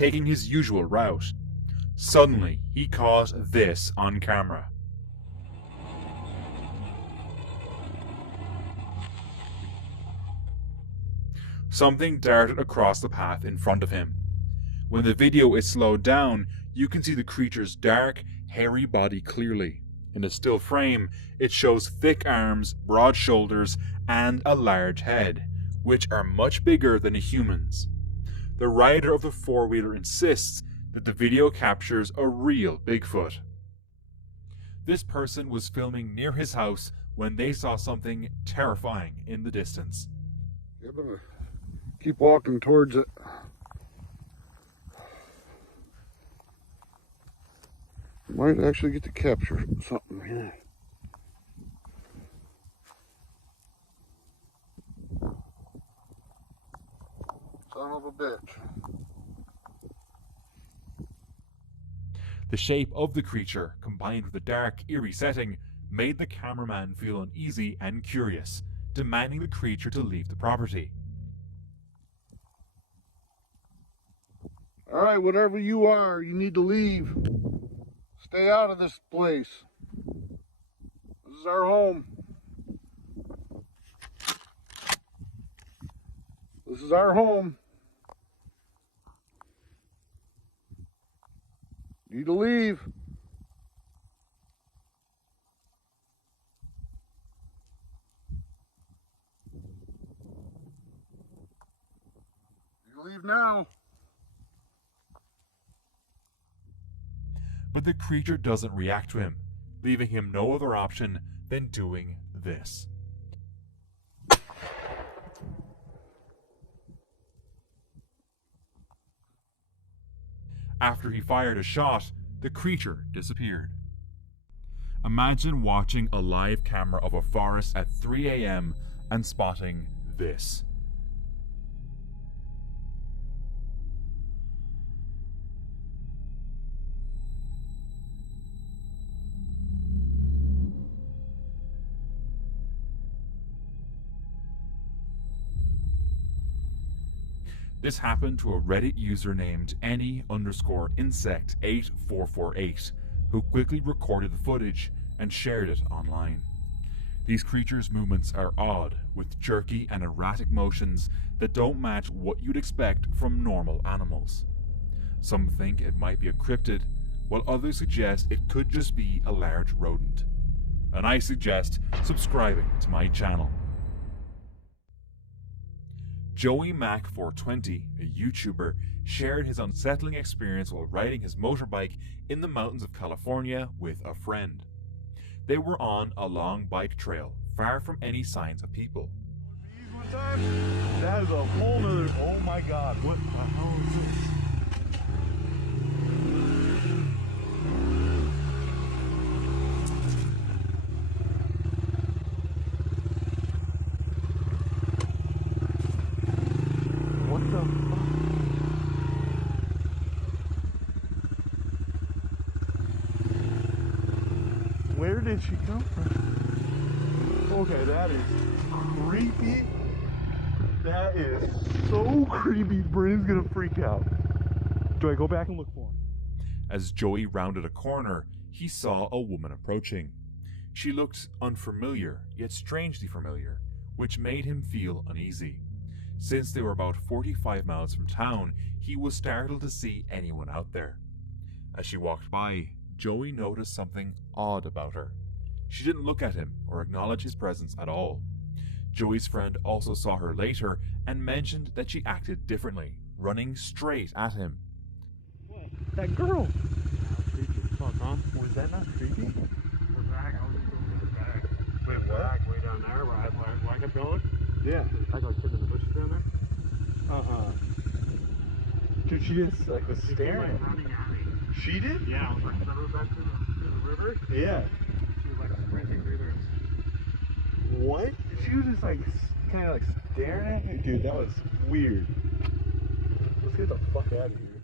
taking his usual route. Suddenly, he caught this on camera. Something darted across the path in front of him. When the video is slowed down, you can see the creature's dark, hairy body clearly. In a still frame, it shows thick arms, broad shoulders, and a large head, which are much bigger than a human's. The rider of the four-wheeler insists that the video captures a real Bigfoot. This person was filming near his house when they saw something terrifying in the distance. You're gonna keep walking towards it. Might actually get to capture something here. Son of a bitch. The shape of the creature, combined with the dark, eerie setting, made the cameraman feel uneasy and curious, demanding the creature to leave the property. Alright, whatever you are, you need to leave. Stay out of this place. This is our home. This is our home. You need to leave. You leave now. But the creature doesn't react to him, leaving him no other option than doing this. After he fired a shot, the creature disappeared. Imagine watching a live camera of a forest at 3 a.m. and spotting this. This happened to a Reddit user named any_insect8448, who quickly recorded the footage and shared it online. These creatures' movements are odd, with jerky and erratic motions that don't match what you'd expect from normal animals. Some think it might be a cryptid, while others suggest it could just be a large rodent. And I suggest subscribing to my channel. Joey Mac420, a YouTuber, shared his unsettling experience while riding his motorbike in the mountains of California with a friend. They were on a long bike trail, far from any signs of people. That is a whole nother, oh my god, what the hell is this? Where did she come from? Okay, that is creepy. That is so creepy. Brandon's gonna freak out. Do I go back and look for him? As Joey rounded a corner, he saw a woman approaching. She looked unfamiliar, yet strangely familiar, which made him feel uneasy. Since they were about 45 miles from town, he was startled to see anyone out there. As she walked by, Joey noticed something odd about her. She didn't look at him or acknowledge his presence at all. Joey's friend also saw her later and mentioned that she acted differently, running straight at him. What? That girl! Creepy as fuck, huh? Was that not creepy? We're back. I was just going to the back. Wait, what? Back way down there where I kept going. Yeah. I got hit in the bushes down there. Dude, she just like was She came staring. like running at me. She did? Yeah, I was like settled back to the river. Yeah. She was like sprinting through there. What? She was just like kind of like staring at me. Dude, that was weird. Let's get the fuck out of here.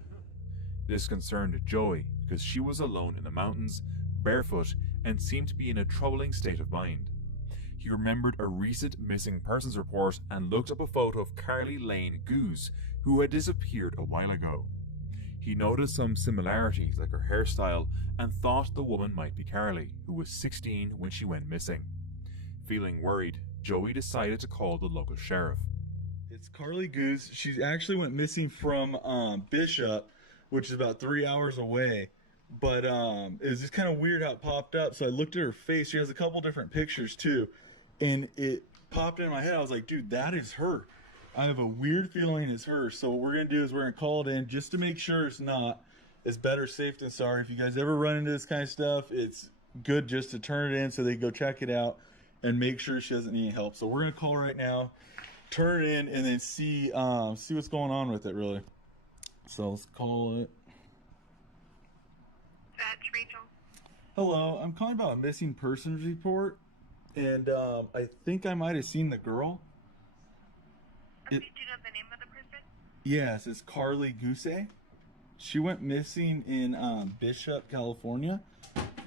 This concerned Joey because she was alone in the mountains, barefoot, and seemed to be in a troubling state of mind. He remembered a recent missing persons report and looked up a photo of Carly Lane Goose, who had disappeared a while ago. He noticed some similarities, like her hairstyle, and thought the woman might be Carly, who was 16 when she went missing. Feeling worried, Joey decided to call the local sheriff. It's Carly Goose. She actually went missing from Bishop, which is about 3 hours away. But it was just kind of weird how it popped up. So I looked at her face. She has a couple different pictures too. And it popped in my head. I was like, dude, that is her. I have a weird feeling it's her. So what we're going to do is we're going to call it in just to make sure it's not. It's better safe than sorry. If you guys ever run into this kind of stuff, it's good just to turn it in so they can go check it out and make sure she doesn't need any help. So we're going to call right now, turn it in, and then see what's going on with it, really. So let's call it. That's Rachel. Hello, I'm calling about a missing persons report, and I think I might have seen the girl. Did you know the name of the person? Yes, it's Carly Goose. She went missing in Bishop, California,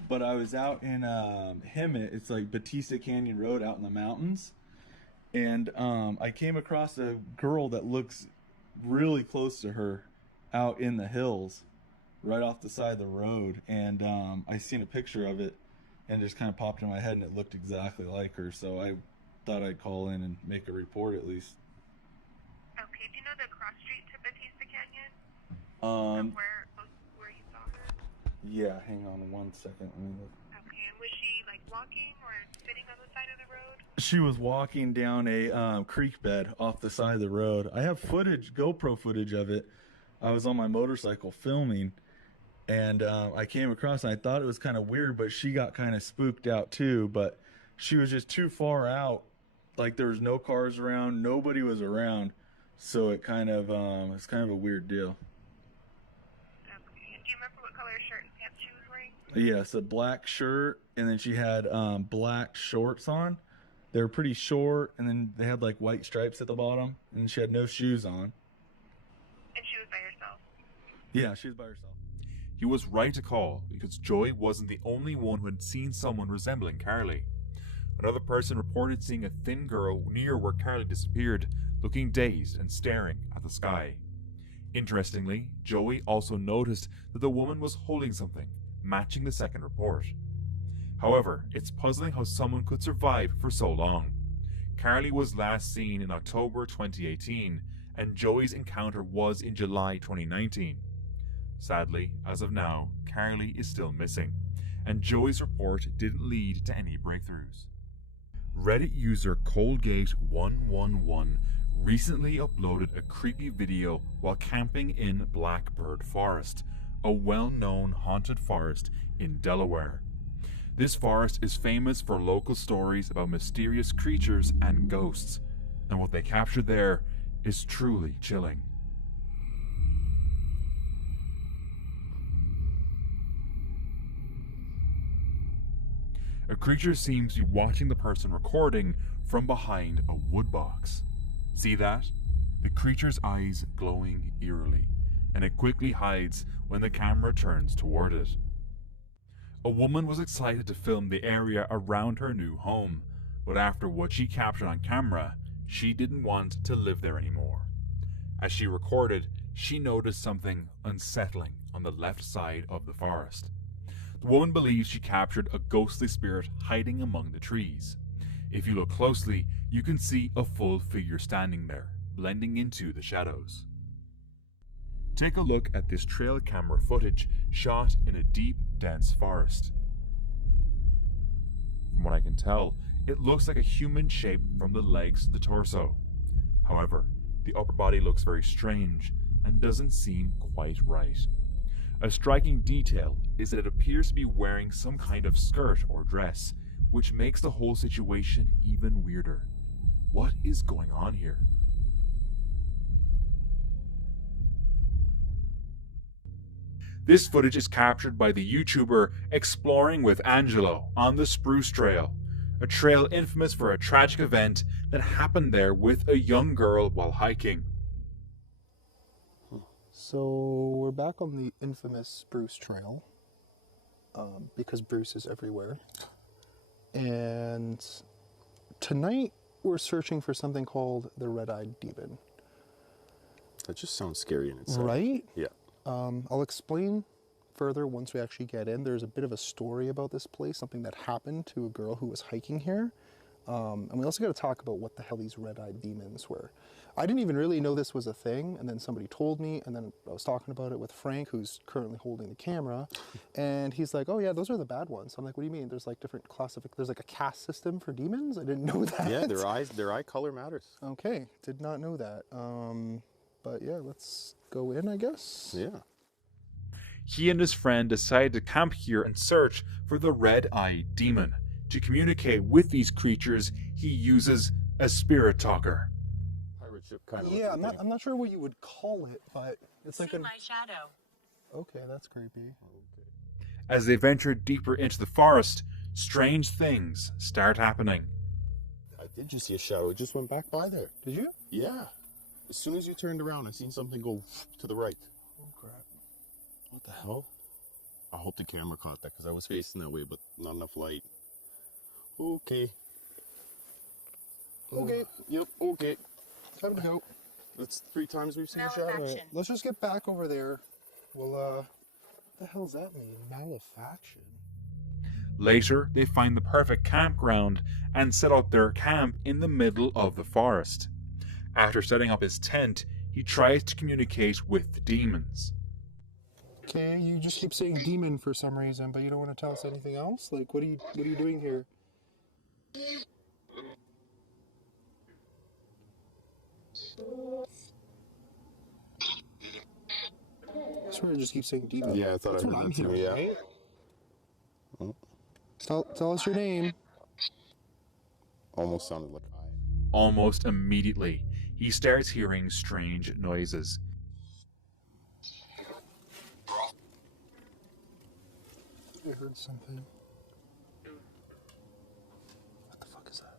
but I was out in Hemet. It's like Batista Canyon Road out in the mountains, and I came across a girl that looks really close to her out in the hills, right off the side of the road, and I seen a picture of it, and it just kind of popped in my head, and it looked exactly like her, so I thought I'd call in and make a report at least. Okay, do you know the cross street to Batista Canyon? Where you saw her? Yeah, hang on 1 second. Let me look. Okay, and was she like walking or sitting on the side of the road? She was walking down a creek bed off the side of the road. I have footage, GoPro footage of it. I was on my motorcycle filming, and I came across, and I thought it was kind of weird, but she got kind of spooked out too. But she was just too far out. Like, there was no cars around, nobody was around. So it kind of, it's kind of a weird deal. Okay, and do you remember what color shirt and pants she was wearing? Yes, a black shirt, and then she had black shorts on. They were pretty short, and then they had like white stripes at the bottom, and she had no shoes on. And she was by herself? Yeah, she was by herself. He was right to call, because Joey wasn't the only one who had seen someone resembling Carly. Another person reported seeing a thin girl near where Carly disappeared, looking dazed and staring at the sky. Interestingly, Joey also noticed that the woman was holding something, matching the second report. However, it's puzzling how someone could survive for so long. Carly was last seen in October 2018, and Joey's encounter was in July 2019. Sadly, as of now, Carly is still missing, and Joey's report didn't lead to any breakthroughs. Reddit user Coldgate111 recently uploaded a creepy video while camping in Blackbird Forest, a well-known haunted forest in Delaware. This forest is famous for local stories about mysterious creatures and ghosts, and what they captured there is truly chilling. A creature seems to be watching the person recording from behind a wood box. See that? The creature's eyes glowing eerily, and it quickly hides when the camera turns toward it. A woman was excited to film the area around her new home, but after what she captured on camera, she didn't want to live there anymore. As she recorded, she noticed something unsettling on the left side of the forest. The woman believes she captured a ghostly spirit hiding among the trees. If you look closely, you can see a full figure standing there, blending into the shadows. Take a look at this trail camera footage shot in a deep, dense forest. From what I can tell, it looks like a human shape from the legs to the torso. However, the upper body looks very strange and doesn't seem quite right. A striking detail is that it appears to be wearing some kind of skirt or dress, which makes the whole situation even weirder. What is going on here? This footage is captured by the YouTuber Exploring with Angelo on the Spruce Trail, a trail infamous for a tragic event that happened there with a young girl while hiking. So we're back on the infamous Spruce Trail, because Bruce is everywhere. And tonight we're searching for something called the Red-Eyed Demon. That just sounds scary in itself. Right? Yeah. I'll explain further once we actually get in. There's a bit of a story about this place, something that happened to a girl who was hiking here. And we also got to talk about what the hell these red-eyed demons were. I didn't even really know this was a thing, and then somebody told me, and then I was talking about it with Frank, who's currently holding the camera, and he's like, oh yeah, those are the bad ones. I'm like, what do you mean? There's like different there's like a caste system for demons? I didn't know that. Yeah, their eye color matters. Okay, did not know that. But yeah, let's go in, I guess. Yeah. He and his friend decide to camp here and search for the red-eyed demon. To communicate with these creatures, he uses a spirit talker. Pirate ship kind of. Yeah, I'm not sure what you would call it, but it's like See my shadow. Okay, that's creepy. As they venture deeper into the forest, strange things start happening. I did just see a shadow. It just went back by there. Did you? Yeah. As soon as you turned around, I seen something go to the right. Oh crap. What the hell? I hope the camera caught that because I was facing that way, but not enough light. Okay. Okay. Yep, okay. Time to go. That's 3 times we've seen a shadow. Malefaction. Let's just get back over there. Well, what the hell's that mean? Malefaction? Later, they find the perfect campground and set up their camp in the middle of the forest. After setting up his tent, he tries to communicate with the demons. Okay, you just keep saying demon for some reason, but you don't want to tell us anything else? Like, what are you doing here? I swear I just keep saying demon. Yeah, I thought That's I what heard I'm that too, hearing, yeah. right? Tell us your name. Almost sounded like I. Almost immediately, he starts hearing strange noises. I heard something. What the fuck is that?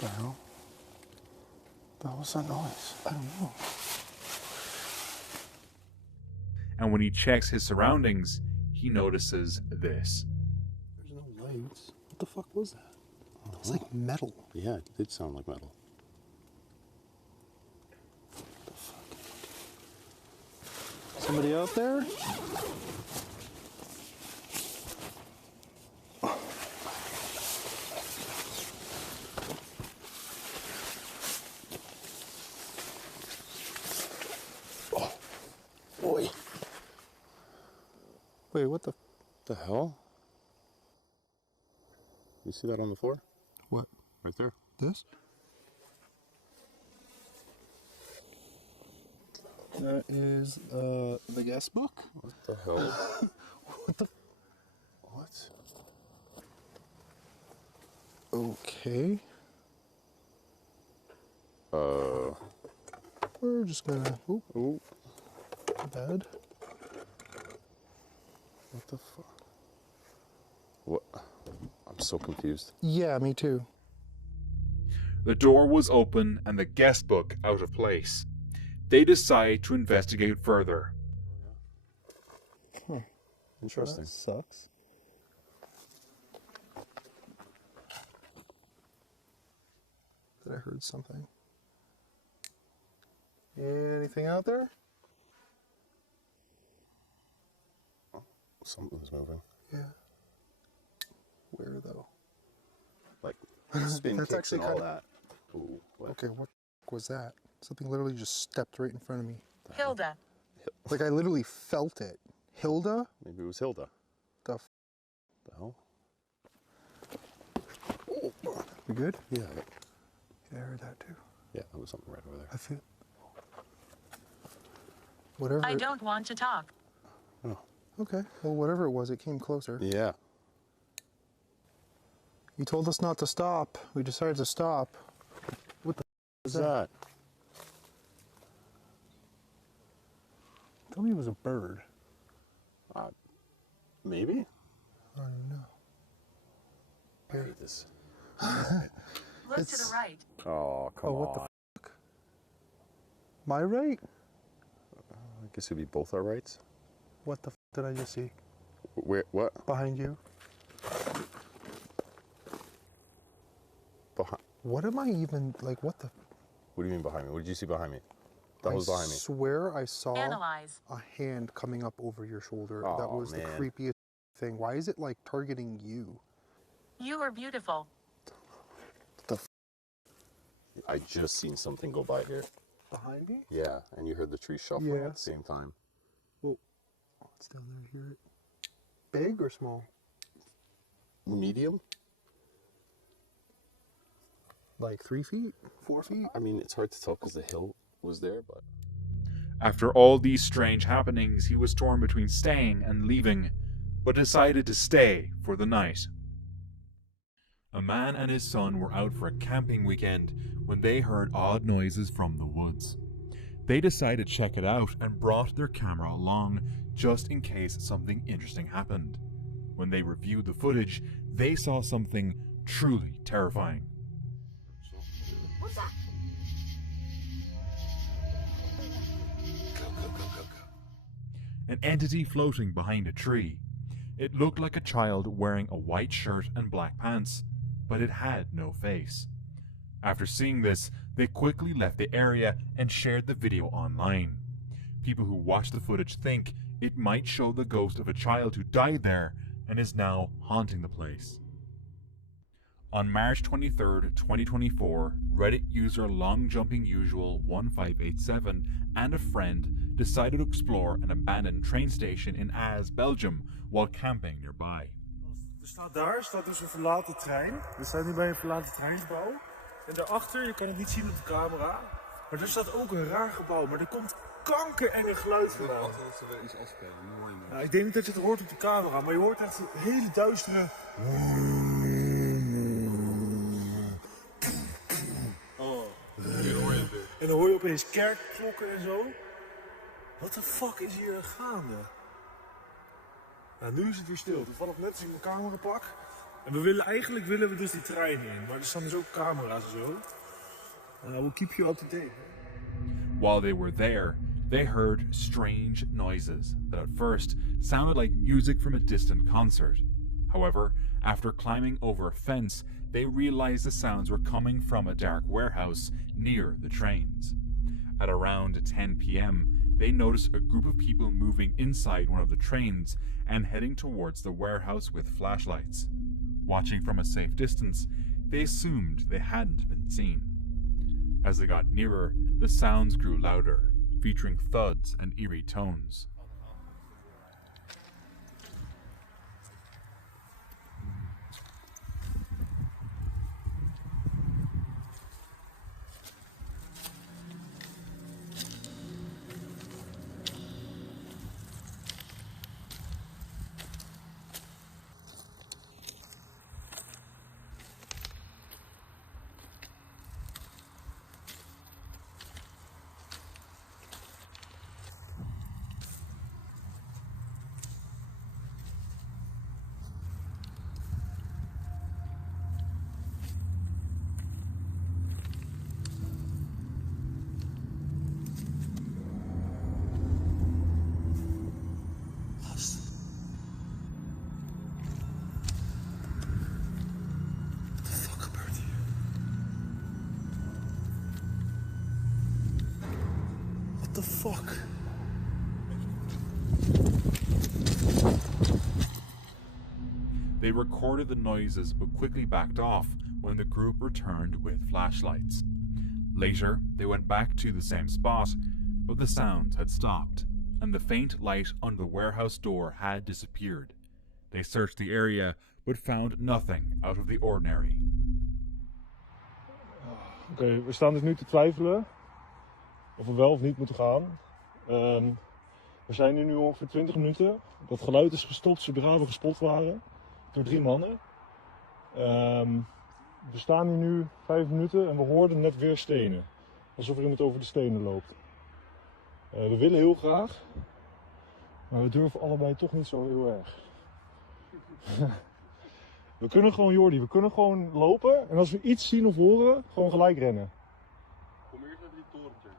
The hell? What's that noise? I don't know. And when he checks his surroundings, he notices this. There's no lights. What the fuck was that? It's like metal. Yeah, it did sound like metal. What the fuck? Somebody out there? Boy. Wait, what the? The hell? You see that on the floor? What? Right there. This? That is the guest book. What the hell? What the? What? Okay. We're just gonna. Ooh, Oh, bad. what the fuck? What? I'm so confused. Yeah, me too. The door was open and the guest book out of place. They decide to investigate further. Interesting. That sucks. That I heard something. Anything out there? Something's moving. Yeah. Where though? Like spin That's kicks actually and all kind of. that. Ooh, what? Okay, what was that? Something literally just stepped right in front of me. Hilda. Like I literally felt it. Hilda? Maybe it was Hilda. The The hell? We good? Yeah. Yeah, I heard that too. Yeah, there was something right over there. I feel. Whatever. I don't want to talk. Oh. Okay. Well, whatever it was, it came closer. Yeah. You told us not to stop. We decided to stop. What the What's that? Tell me it was a bird. Maybe? I don't know. I hate this. Look to the right. Oh, come on. what the fuck? My right? I guess it'd be both our rights. What the fuck did I just see? Where? What? Behind you? Behind? What am I even, like, what the? What do you mean behind me? What did you see behind me? That was behind me. I swear I saw Analyze. a hand coming up over your shoulder. Oh, that was man. the creepiest thing. Why is it like targeting you? You are beautiful. I just seen something go by here. Behind me? Yeah, and you heard the tree shuffling Yeah. at the same time. Oh, it's down there. Hear it? Big or small? Medium? Like 3 feet? 4 feet? I mean, it's hard to tell because the hill was there, but... After all these strange happenings, he was torn between staying and leaving, but decided to stay for the night. A man and his son were out for a camping weekend when they heard odd noises from the woods. They decided to check it out and brought their camera along just in case something interesting happened. When they reviewed the footage, they saw something truly terrifying. What's that? An entity floating behind a tree. It looked like a child wearing a white shirt and black pants, but it had no face. After seeing this, they quickly left the area and shared the video online. People who watched the footage think it might show the ghost of a child who died there and is now haunting the place. On March 23, 2024, Reddit user LongJumpingUsual1587 and a friend decided to explore an abandoned train station in Az, Belgium, while camping nearby. Daar staat dus een verlaten trein. We zijn nu bij een verlaten treingebouw. En daarachter, je kan het niet zien op de camera, maar er staat ook een raar gebouw. Maar er komt kankerenge geluid vandaan. Ja, ik denk niet dat je het hoort op de camera, maar je hoort echt een hele duistere... En dan hoor je opeens kerkklokken en zo. Wat de fuck is hier gaande? Nou, nu is het weer stil. Toevallig net als ik mijn camera pak. En eigenlijk willen we dus die trein in. Maar er staan dus ook camera's en zo. We'll keep you up to date. While they were there, they heard strange noises that at first sounded like music from a distant concert. However, after climbing over a fence, they realized the sounds were coming from a dark warehouse near the trains. At around 10 p.m., they noticed a group of people moving inside one of the trains and heading towards the warehouse with flashlights. Watching from a safe distance, they assumed they hadn't been seen. As they got nearer, the sounds grew louder, featuring thuds and eerie tones. What the fuck? They recorded the noises but quickly backed off when the group returned with flashlights. Later, they went back to the same spot, but the sounds had stopped, and the faint light under the warehouse door had disappeared. They searched the area but found nothing out of the ordinary. Oké, we staan dus nu te twijfelen of we wel of niet moeten gaan. We zijn hier nu ongeveer 20 minuten. Dat geluid is gestopt zodra we gespot waren door 3 mannen. We staan hier nu 5 minuten en we hoorden net weer stenen. Alsof er iemand over de stenen loopt. We willen heel graag, maar we durven allebei toch niet zo heel erg. We kunnen gewoon, Jordi, we kunnen gewoon lopen en als we iets zien of horen, gewoon gelijk rennen. Kom eerst even die toren checken.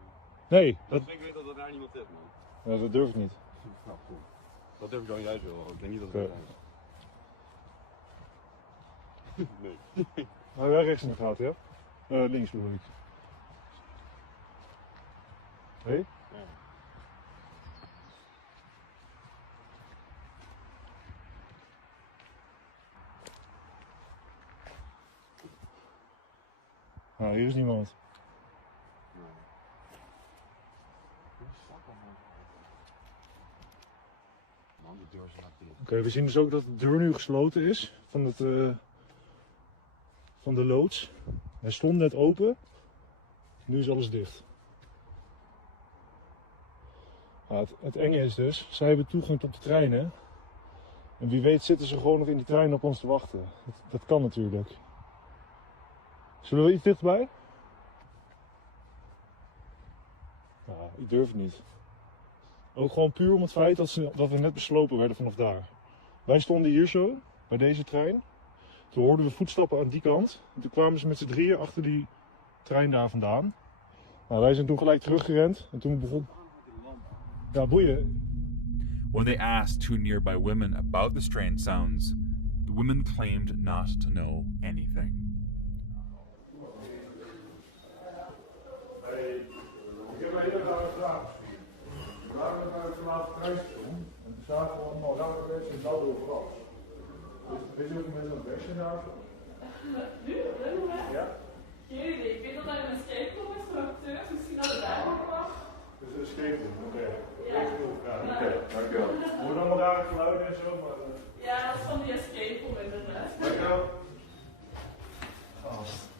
Nee, Ik weet dat er daar niemand zit, man. dat durf ik niet. Nou, cool. Dat durf ik dan juist wel. Ik denk niet dat het Nee. Nou, jij rechts in de gaten, ja? Links bedoel ik. Hey? Nou, hier is niemand. Oké, we zien dus ook dat de deur nu gesloten is van, van de loods. Hij stond net open, nu is alles dicht. Nou, het enge is dus, zij hebben toegang tot de treinen. En wie weet zitten ze gewoon nog in die trein op ons te wachten. Dat kan natuurlijk. Zullen we iets dichterbij? Nou, ik durf het niet. Ook gewoon puur om het feit dat we net beslopen werden vanaf daar. Wij stonden hier zo, bij deze trein. Toen hoorden we voetstappen aan die kant. En toen kwamen ze met z'n drieën achter die trein daar vandaan. Nou, wij zijn toen gelijk teruggerend. En toen begon... Ja, boeien. When they asked two nearby women about the strange sounds, the women claimed not to know anything. Hey, ik heb even een vraag. We waren vanuit de trein staan. En er zaten allemaal rare mensen in dat overal. Weet je hoeveel mensen aan het weg zijn daar? Nu? Op dit moment? Ja? Geen idee. Ik weet dat hij een escape room is voor acteurs. Misschien dat het daar ook was. Dus een escape room, oké. Ja. Oké, dankjewel. We horen allemaal rare geluiden en zo, maar... Ja, dat is van die escape room inderdaad. Dankjewel. Gast.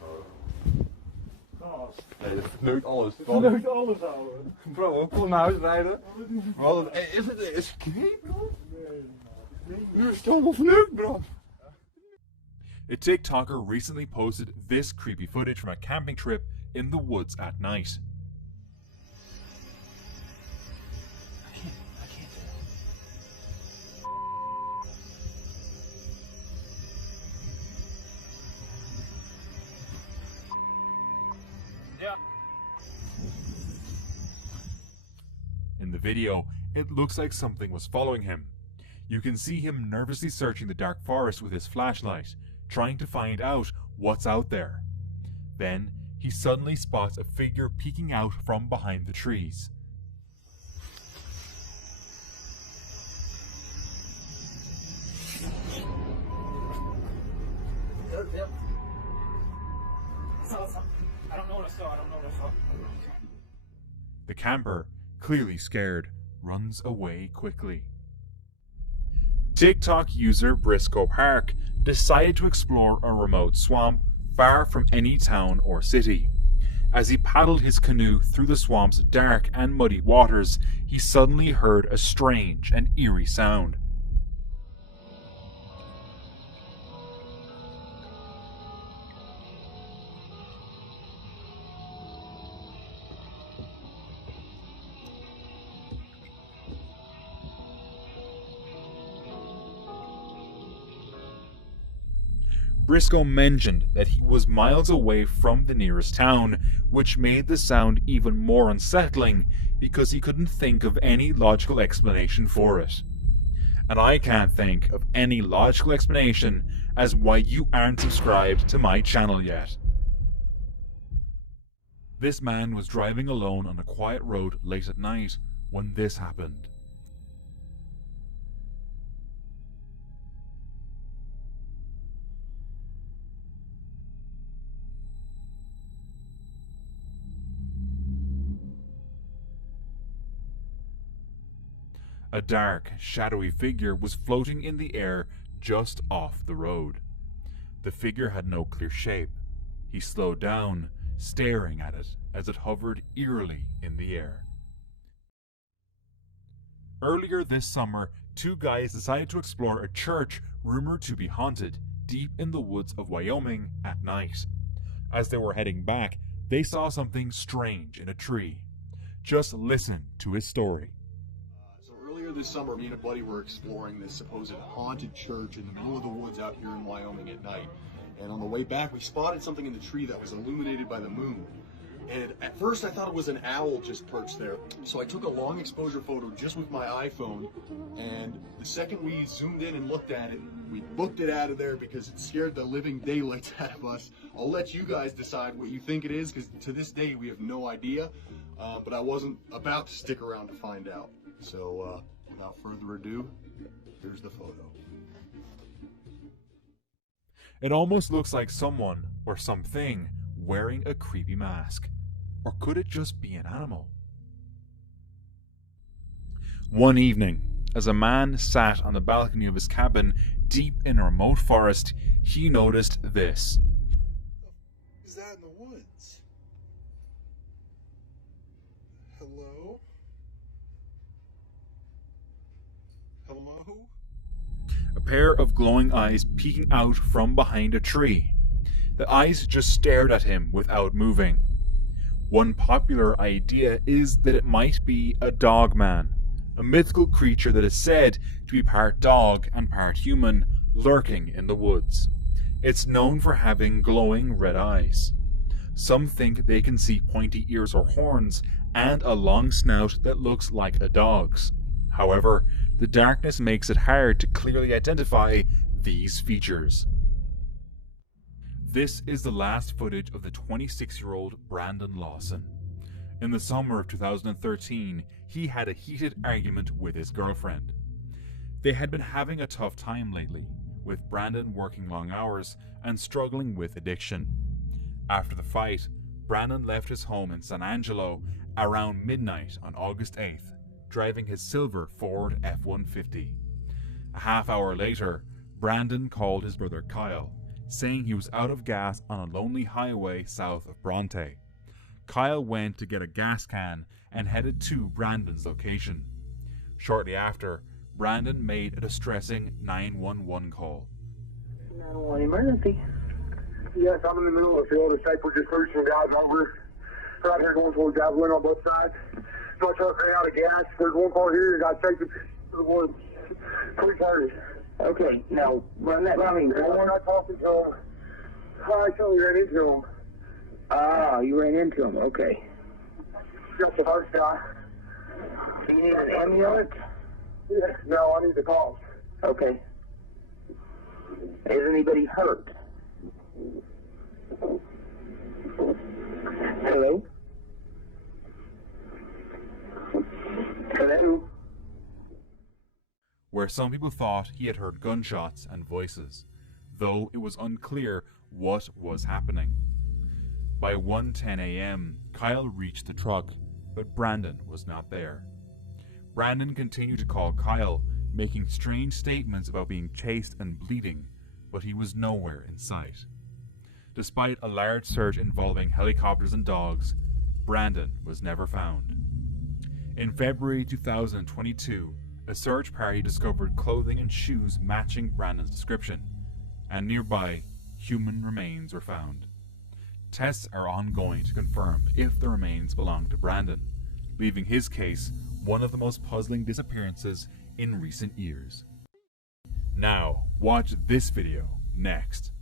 Nee, dat verneukt alles. Het verneukt alles, ouwe. Bro, we konden naar huis rijden. Is het een escape, bro? Nee. Nu is het allemaal verneukt, bro. A TikToker recently posted this creepy footage from a camping trip in the woods at night. I can't do it. Yeah. In the video, it looks like something was following him. You can see him nervously searching the dark forest with his flashlight, trying to find out what's out there. Then, he suddenly spots a figure peeking out from behind the trees. Yep. I don't know what I saw. The camper, clearly scared, runs away quickly. TikTok user Briscoe Park decided to explore a remote swamp far from any town or city. As he paddled his canoe through the swamp's dark and muddy waters, he suddenly heard a strange and eerie sound. Briscoe mentioned that he was miles away from the nearest town, which made the sound even more unsettling because he couldn't think of any logical explanation for it. And I can't think of any logical explanation as why you aren't subscribed to my channel yet. This man was driving alone on a quiet road late at night when this happened. A dark, shadowy figure was floating in the air just off the road. The figure had no clear shape. He slowed down, staring at it as it hovered eerily in the air. Earlier this summer, two guys decided to explore a church rumored to be haunted deep in the woods of Wyoming at night. As they were heading back, they saw something strange in a tree. Just listen to his story. Earlier this summer, me and a buddy were exploring this supposed haunted church in the middle of the woods out here in Wyoming at night. And on the way back, we spotted something in the tree that was illuminated by the moon. And at first, I thought it was an owl just perched there. So I took a long exposure photo just with my iPhone. And the second we zoomed in and looked at it, we booked it out of there because it scared the living daylights out of us. I'll let you guys decide what you think it is, because to this day, we have no idea. but I wasn't about to stick around to find out. So without further ado, here's the photo. It almost looks like someone or something wearing a creepy mask. Or could it just be an animal? One evening, as a man sat on the balcony of his cabin deep in a remote forest, he noticed this. Is that in the woods? Hello? Hello? A pair of glowing eyes peeking out from behind a tree. The eyes just stared at him without moving. One popular idea is that it might be a dogman, a mythical creature that is said to be part dog and part human, lurking in the woods. It's known for having glowing red eyes. Some think they can see pointy ears or horns and a long snout that looks like a dog's. However, the darkness makes it hard to clearly identify these features. This is the last footage of the 26-year-old Brandon Lawson. In the summer of 2013, he had a heated argument with his girlfriend. They had been having a tough time lately, with Brandon working long hours and struggling with addiction. After the fight, Brandon left his home in San Angelo around midnight on August 8th, driving his silver Ford F-150. A half hour later, Brandon called his brother Kyle, saying he was out of gas on a lonely highway south of Bronte. Kyle went to get a gas can and headed to Brandon's location. Shortly after, Brandon made a distressing 911 call. 911 emergency. Yes, I'm in the middle of the field. The cycle just pushed some guys over. Right here going towards Javelin on both sides. So I truck ran out of gas. There's one car here that got taken to the woods. Please hurry. Okay, now run that by me. We're not talking to him. I actually ran into him. Ah, you ran into him. Okay. Just the first guy. Do you need an ambulance? Yeah, no, I need the calls. Okay. Is anybody hurt? Hello? Hello? Where some people thought he had heard gunshots and voices, though it was unclear what was happening. By 1:10 a.m., Kyle reached the truck, but Brandon was not there. Brandon continued to call Kyle, making strange statements about being chased and bleeding, but he was nowhere in sight. Despite a large search involving helicopters and dogs, Brandon was never found. In February 2022, a search party discovered clothing and shoes matching Brandon's description, and nearby, human remains were found. Tests are ongoing to confirm if the remains belong to Brandon, leaving his case one of the most puzzling disappearances in recent years. Now, watch this video next.